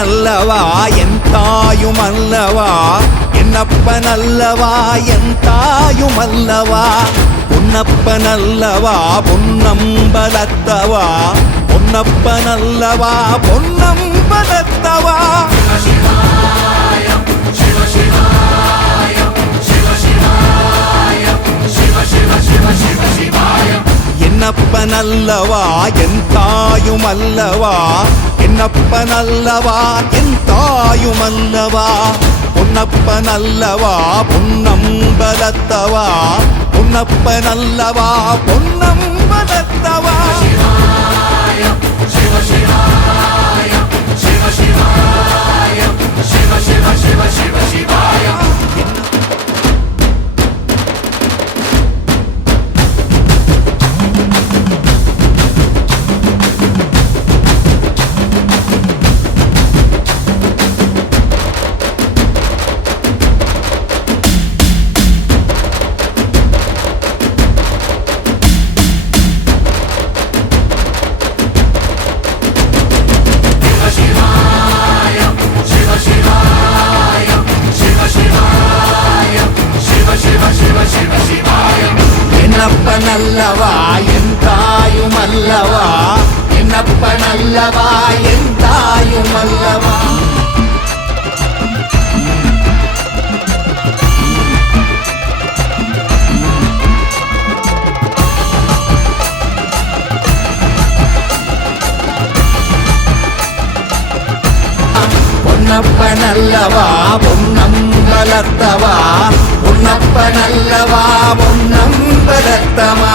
என்னப்பனல்லவா என் தாயுமல்லவா என்னப்பனல்லவா என் தாயுமல்லவா பொன்னப்பனல்லவா பொன்னம்பலத்தவா பொன்னப்பனல்லவா பொன்னம்பலத்தவா என்னப்பனல்லவா என் தாயுமல்லவா என்னப்பனல்லவா என் தாயுமல்லவா பொன்னப்பனல்லவா பொன்னம்பலத்தவா பொன்னப்பனல்லவா பொன்னம்பலத்தவா என்னப்பனல்லவா என் தாயுமல்லவா என்னப்பனல்லவா என் தாயுமல்லவா பொன்னப்பனல்லவா பொன்னம்பலத்தவா பொன்னப்பனல்லவா பொன்னம்பலத்தவா